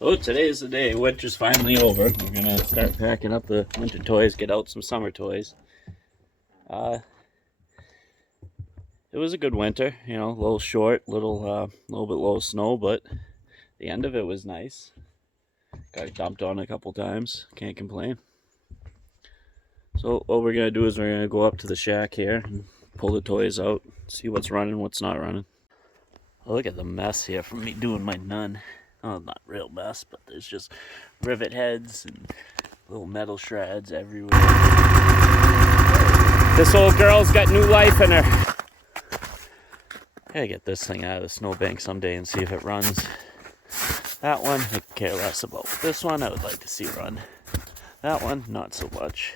Oh, today is the day. Winter's finally over. We're gonna start packing up the winter toys, get out some summer toys. Uh, it was a good winter, a little short, little bit low snow, but the end of it was nice. Got dumped on a couple times. Can't complain. So what we're gonna do is we're gonna go up to the shack here and pull the toys out, see what's running, what's not running. Oh, look at the mess here from me doing my nun. Oh, not real mess, but there's just rivet heads and little metal shreds everywhere. This old girl's got new life in her. Gotta get this thing out of the snowbank someday and see if it runs. That one, I could care less about. This one, I would like to see run. That one, not so much.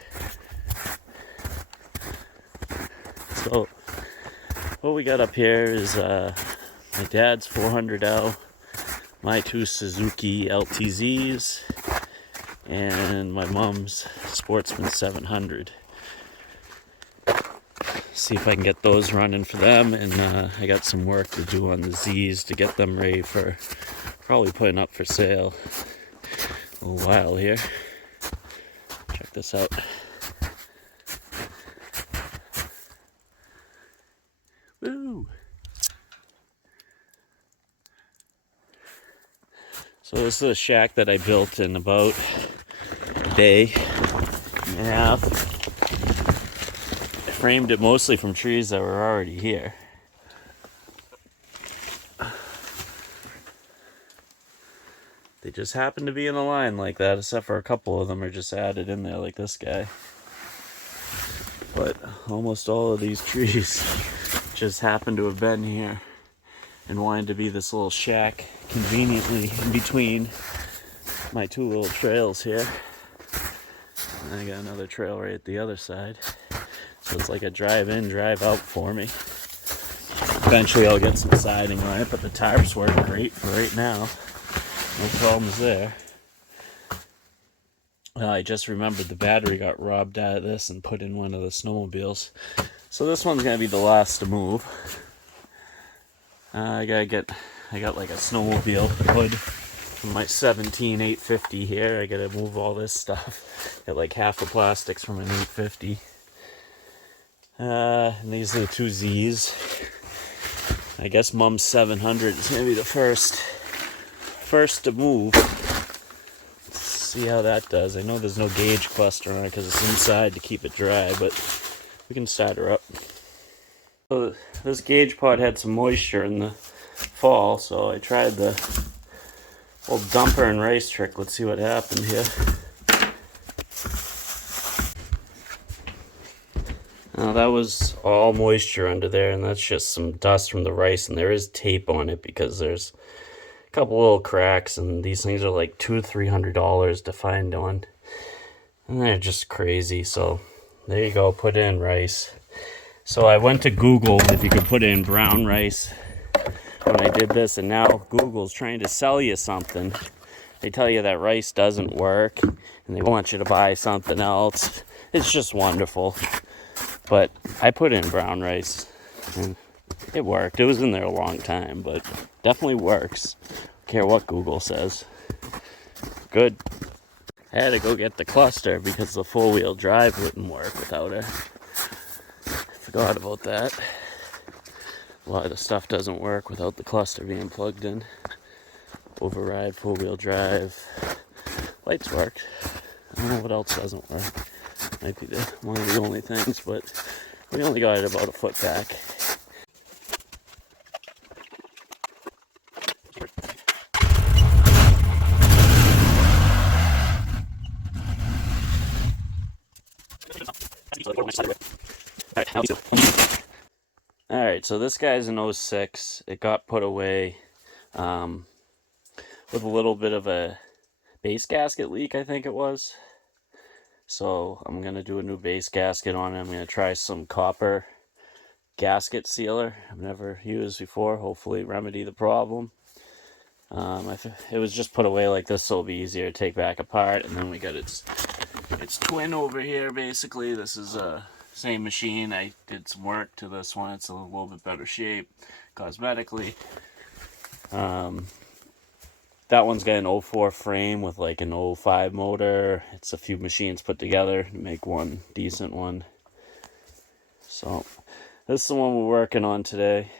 So, what we got up here is my dad's 400L, my two Suzuki LTZs, and my mom's Sportsman 700. See if I can get those running for them, and I got some work to do on the Z's to get them ready for probably putting up for sale a little while here. Check this out. Woo! So this is a shack that I built in about a day and a half. I framed it mostly from trees that were already here. They just happen to be in a line like that, except for a couple of them are just added in there like this guy. But almost all of these trees just happen to have been here and wanted to be this little shack conveniently in between my two little trails here. And I got another trail right at the other side. So it's like a drive in, drive out for me. Eventually I'll get some siding on it, but the tarps work great for right now. No problems there. I just remembered the battery got robbed out of this and put in one of the snowmobiles. So this one's gonna be the last to move. I got like a snowmobile hood from my 17 850 here. I gotta move all this stuff. Got like half the plastics from an 850. And these are the two Z's. I guess Mom's 700 is gonna be the first to move. Let's see how that does. I know there's no gauge cluster on it because it's inside to keep it dry, but we can start her up. So this gauge pot had some moisture in the fall, so I tried the old dumper and rice trick. Let's see what happened here. Now that was all moisture under there, and that's just some dust from the rice, and there is tape on it because there's a couple little cracks, and these things are like $200-300 to find one, and they're just crazy. So there you go, put in rice. So I went to Google if you could put in brown rice when I did this, and now Google's trying to sell you something. They tell you that rice doesn't work and they want you to buy something else. It's just wonderful. But I put in brown rice and it worked. It was in there a long time, but definitely works. Don't care what Google says. Good. I had to go get the cluster because the four-wheel drive wouldn't work without her. Forgot about that. A lot of the stuff doesn't work without the cluster being plugged in. Override, four-wheel drive. Lights work. I don't know what else doesn't work. Might be one of the only things, but we only got it about a foot back. Alright, so this guy's an 06. It got put away with a little bit of a base gasket leak, I think it was. So I'm going to do a new base gasket on it. I'm going to try some copper gasket sealer I've never used before. Hopefully remedy the problem. It was just put away like this, so it'll be easier to take back apart. And then we got its twin over here, basically. This is a same machine. I did some work to this one. It's a little bit better shape cosmetically. that one's got an 04 frame with like an 05 motor. It's a few machines put together to make one decent one. So this is the one we're working on today.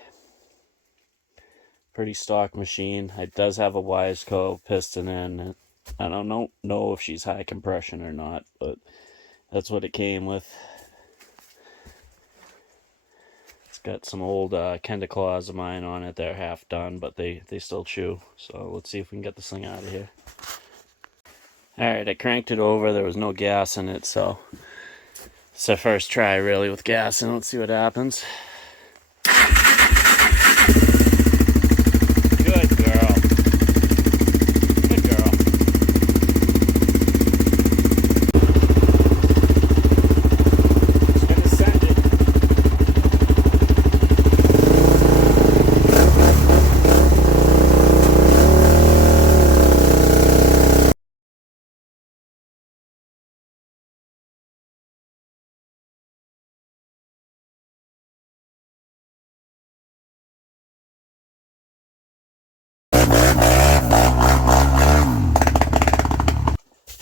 Pretty stock machine. It does have a Wiseco piston in. I don't know if she's high compression or not, but that's what it came with. It's got some old Kenda claws of mine on it. They're half done, but they still chew. So let's see if we can get this thing out of here. Alright, I cranked it over. There was no gas in it, so it's our first try really with gas, and let's see what happens. Good girl. Good girl. Just gonna send it.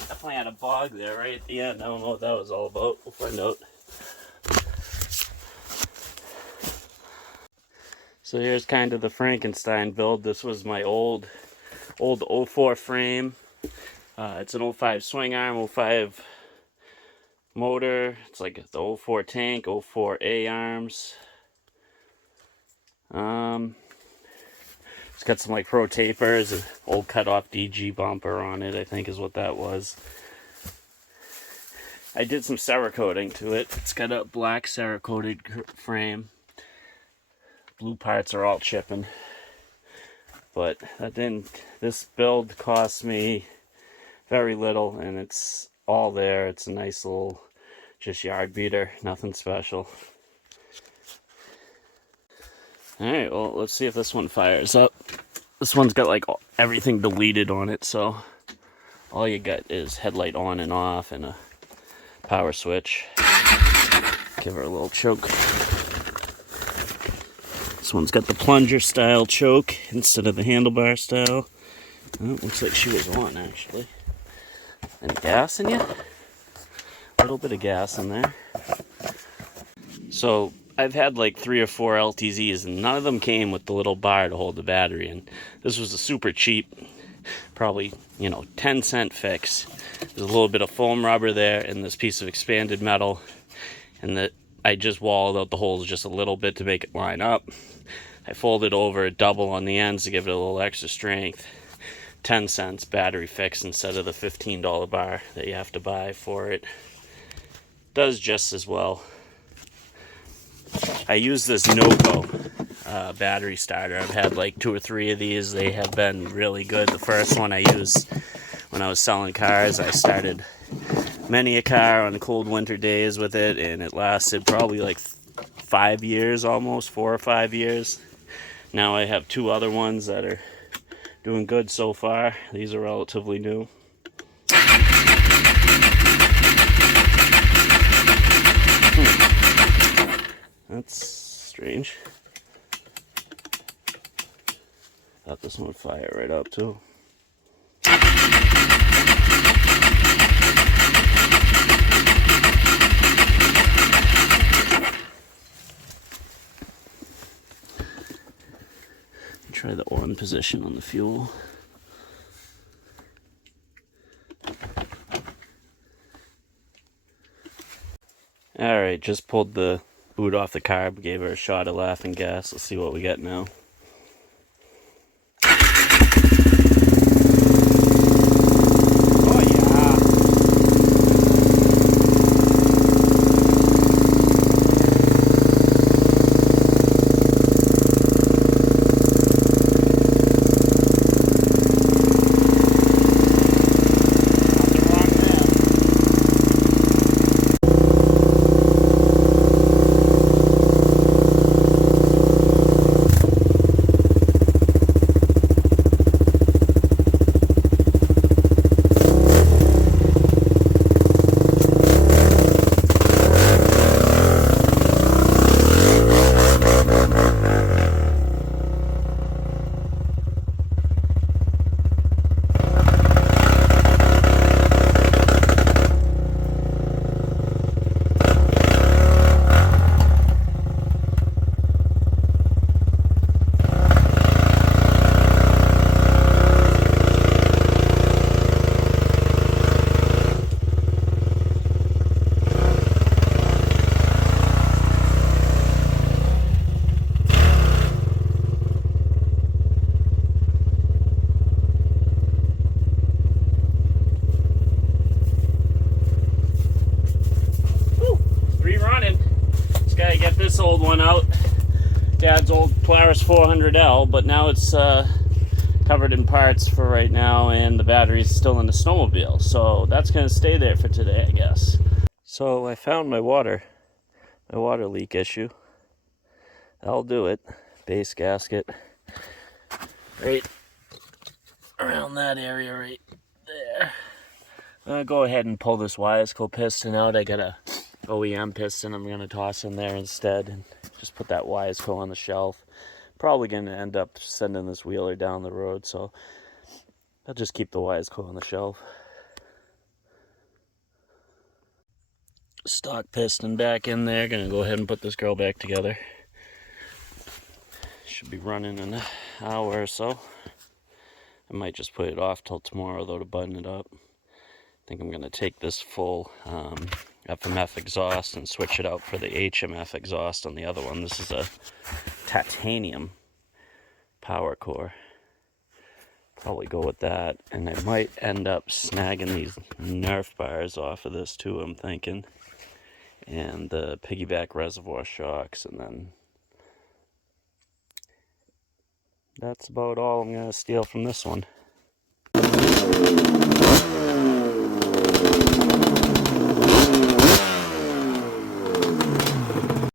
Definitely had a bog there right at the end. I don't know what that was all about. We'll find out. So here's kind of the Frankenstein build. This was my old 04 frame. It's an 05 swing arm, 05 motor. It's like the 04 tank, 04 A arms. It's got some like pro tapers, an old cut off DG bumper on it, I think is what that was. I did some Cerakoting to it. It's got a black Cerakoted frame. Blue parts are all chipping. But this build cost me very little, and it's all there. It's a nice little just yard beater, nothing special. Alright, well, let's see if this one fires up. This one's got like everything deleted on it, so all you got is headlight on and off and a power switch. Give her a little choke. This one's got the plunger style choke instead of the handlebar style. Oh, looks like she was on actually. Any gas in you? A little bit of gas in there. So I've had like 3 or 4 LTZs, and none of them came with the little bar to hold the battery. And this was a super cheap, probably 10-cent fix. There's a little bit of foam rubber there, and this piece of expanded metal, and I just walled out the holes just a little bit to make it line up. I folded over a double on the ends to give it a little extra strength. 10 cents battery fix instead of the $15 bar that you have to buy for it. Does just as well. I use this Noco battery starter. I've had like 2 or 3 of these. They have been really good. The first one I used when I was selling cars. I started many a car on cold winter days with it, and it lasted probably like 5 years, almost 4 or 5 years. Now I have 2 other ones that are doing good so far. These are relatively new. That's strange. Thought this one would fire right up too. Try the on position on the fuel. Alright, just pulled the boot off the carb, gave her a shot of laughing gas. Let's see what we get now. old one out. Dad's old Polaris 400L, but now it's covered in parts for right now, and the battery's still in the snowmobile. So that's going to stay there for today, I guess. So I found my water leak issue. That'll do it. Base gasket right around that area right there. I'm going to go ahead and pull this Wiseco piston out. I got a OEM piston I'm going to toss in there instead and just put that Wiseco on the shelf. Probably going to end up sending this wheeler down the road, so I'll just keep the Wiseco on the shelf. Stock piston back in there. Going to go ahead and put this girl back together. Should be running in an hour or so. I might just put it off till tomorrow though to button it up. I think I'm going to take this full FMF exhaust and switch it out for the HMF exhaust on the other one. This is a titanium power core. Probably go with that, and I might end up snagging these Nerf bars off of this too, I'm thinking, and the piggyback reservoir shocks, and then that's about all I'm going to steal from this one.